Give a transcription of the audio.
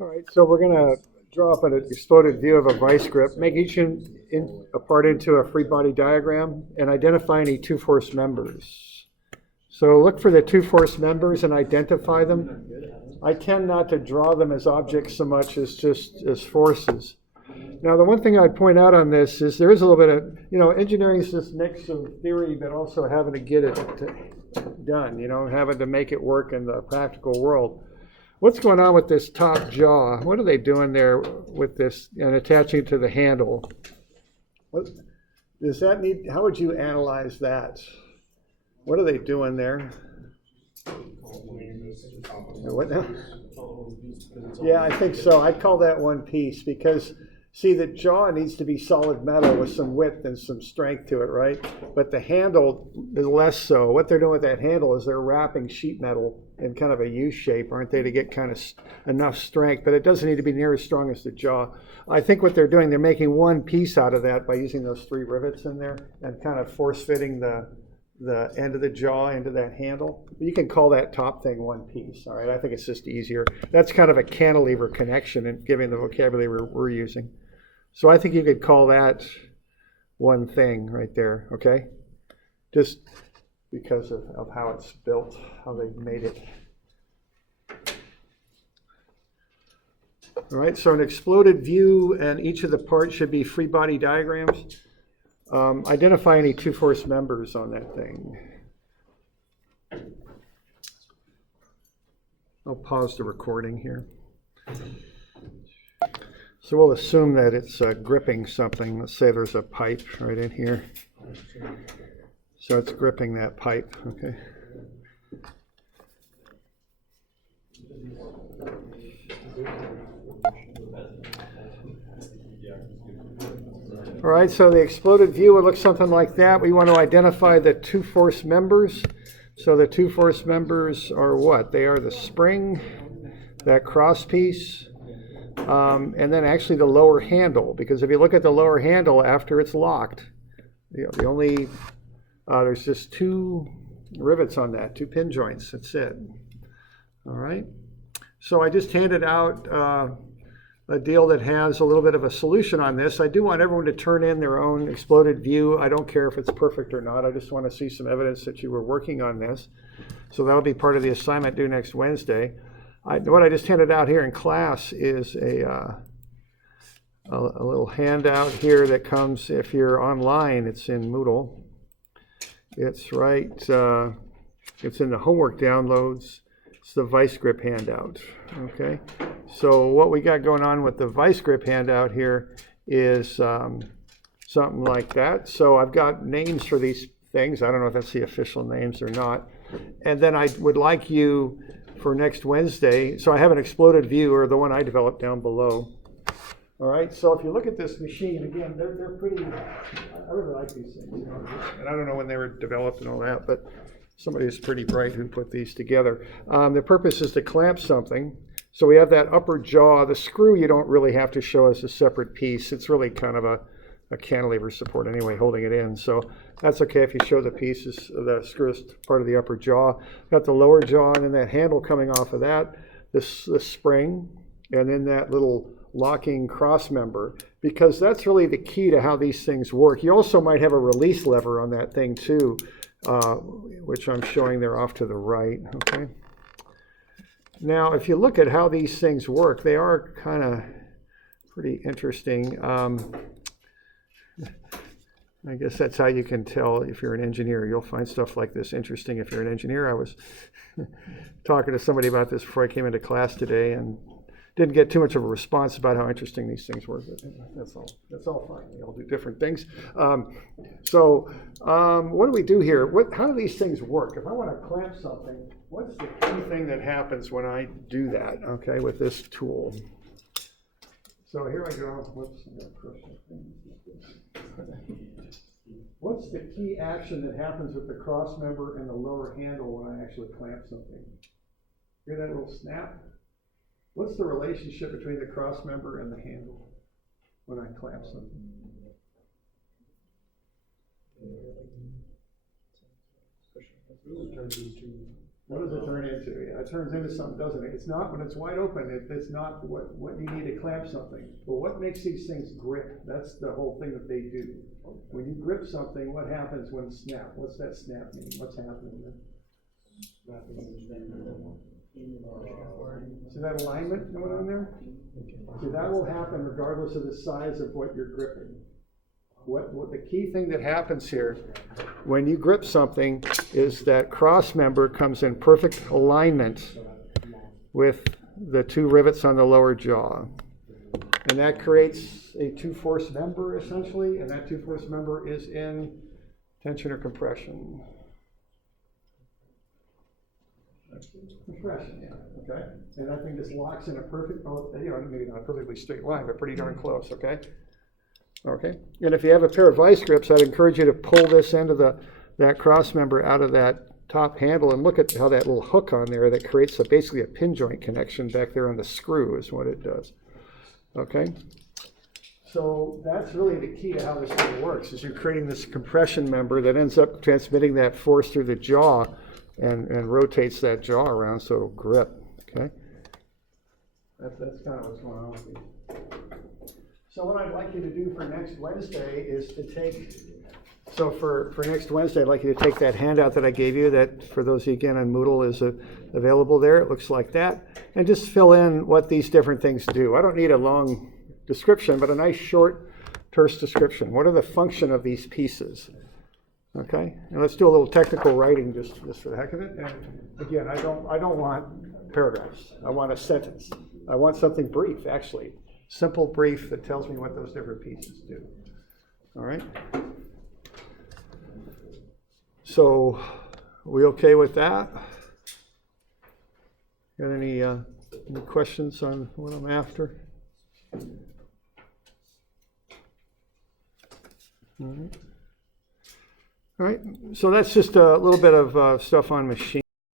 All right, so we're going to draw up an exploded view of a vice grip, make each a part into a free body diagram, and identify any two-force members. So look for the two-force members and identify them. I tend not to draw them as objects so much as just as forces. Now, the one thing I'd point out on this is there is a little bit of, engineering is this mix of theory, but also having to get it done, having to make it work in the practical world. What's going on with this top jaw? What are they doing there with this and attaching it to the handle? What does that need? How would you analyze that? What are they doing there? What now? Yeah, I think so. I'd call that one piece because, see, the jaw needs to be solid metal with some width and some strength to it, right? But the handle is less so. What they're doing with that handle is they're wrapping sheet metal in kind of a U shape, aren't they, to get kind of enough strength, but it doesn't need to be near as strong as the jaw. I think what they're doing, they're making one piece out of that by using those 3 rivets in there and kind of force fitting the end of the jaw into that handle. You can call that top thing one piece, all right? I think it's just easier. That's kind of a cantilever connection and giving the vocabulary we're using. So I think you could call that one thing right there, okay? Just because of how it's built, how they made it. All right, so an exploded view and each of the parts should be free body diagrams. Identify any two-force members on that thing. I'll pause the recording here. So we'll assume that it's gripping something. Let's say there's a pipe right in here. So it's gripping that pipe, okay? All right, so the exploded view would look something like that. We want to identify the two-force members. So the two-force members are what? They are the spring, that cross piece, and then actually the lower handle. Because if you look at the lower handle after it's locked, there's just 2 rivets on that, 2 pin joints. That's it. All right. So I just handed out a deal that has a little bit of a solution on this. I do want everyone to turn in their own exploded view. I don't care if it's perfect or not. I just want to see some evidence that you were working on this. So that'll be part of the assignment due next Wednesday. What I just handed out here in class is a little handout here that comes if you're online. It's in Moodle. It's right, it's in the homework downloads. It's the vice grip handout, okay? So what we got going on with the vice grip handout here is something like that. So I've got names for these things. I don't know if that's the official names or not. And then I would like you for next Wednesday, so I have an exploded view, or the one I developed down below. All right, so if you look at this machine, again, they're pretty, I really like these things. And I don't know when they were developed and all that, but somebody is pretty bright who put these together. The purpose is to clamp something. So we have that upper jaw. The screw you don't really have to show as a separate piece. It's really kind of a cantilever support anyway, holding it in. So that's okay if you show the pieces, the screw is part of the upper jaw. Got the lower jaw and then that handle coming off of that, this spring, and then that little locking cross member, because that's really the key to how these things work. You also might have a release lever on that thing too, which I'm showing there off to the right, okay? Now, if you look at how these things work, they are kind of pretty interesting. I guess that's how you can tell if you're an engineer. You'll find stuff like this interesting if you're an engineer. I was talking to somebody about this before I came into class today and didn't get too much of a response about how interesting these things were. But that's all fine. We all do different things. What do we do here? How do these things work? If I want to clamp something, what's the key thing that happens when I do that, okay, with this tool? So here I go. Whoops, I got What's the key action that happens with the cross member and the lower handle when I actually clamp something? Hear that little snap? What's the relationship between the cross member and the handle when I clamp something? What does it turn into? Yeah, it turns into something, doesn't it? It's not, when it's wide open, it's not what you need to clamp something. But what makes these things grip? That's the whole thing that they do. When you grip something, what happens when snap? What's that snap mean? What's happening there? See that alignment going on there? See, that will happen regardless of the size of what you're gripping. What the key thing that happens here when you grip something is that cross member comes in perfect alignment with the two rivets on the lower jaw. And that creates a two-force member essentially, and that two-force member is in tension or compression. Compression, yeah, okay? And that thing just locks in a perfect, maybe not a perfectly straight line, but pretty darn close, okay? Okay, and if you have a pair of vice grips, I'd encourage you to pull this end of that cross member out of that top handle and look at how that little hook on there that creates basically a pin joint connection back there on the screw is what it does. Okay, so that's really the key to how this thing works, is you're creating this compression member that ends up transmitting that force through the jaw and rotates that jaw around so it'll grip, okay? That's kind of what's going on with these. So what I'd like you to do for next Wednesday is to take, so for next Wednesday, I'd like you to take that handout that I gave you that, for those of you again on Moodle, is available there. It looks like that. And just fill in what these different things do. I don't need a long description, but a nice short, terse description. What are the function of these pieces? Okay, and let's do a little technical writing just for the heck of it. And again, I don't want paragraphs. I want a sentence. I want something brief, actually. Simple, brief, that tells me what those different pieces do. All right? So, we okay with that? Got any questions on what I'm after? All right. All right, so that's just a little bit of stuff on machine.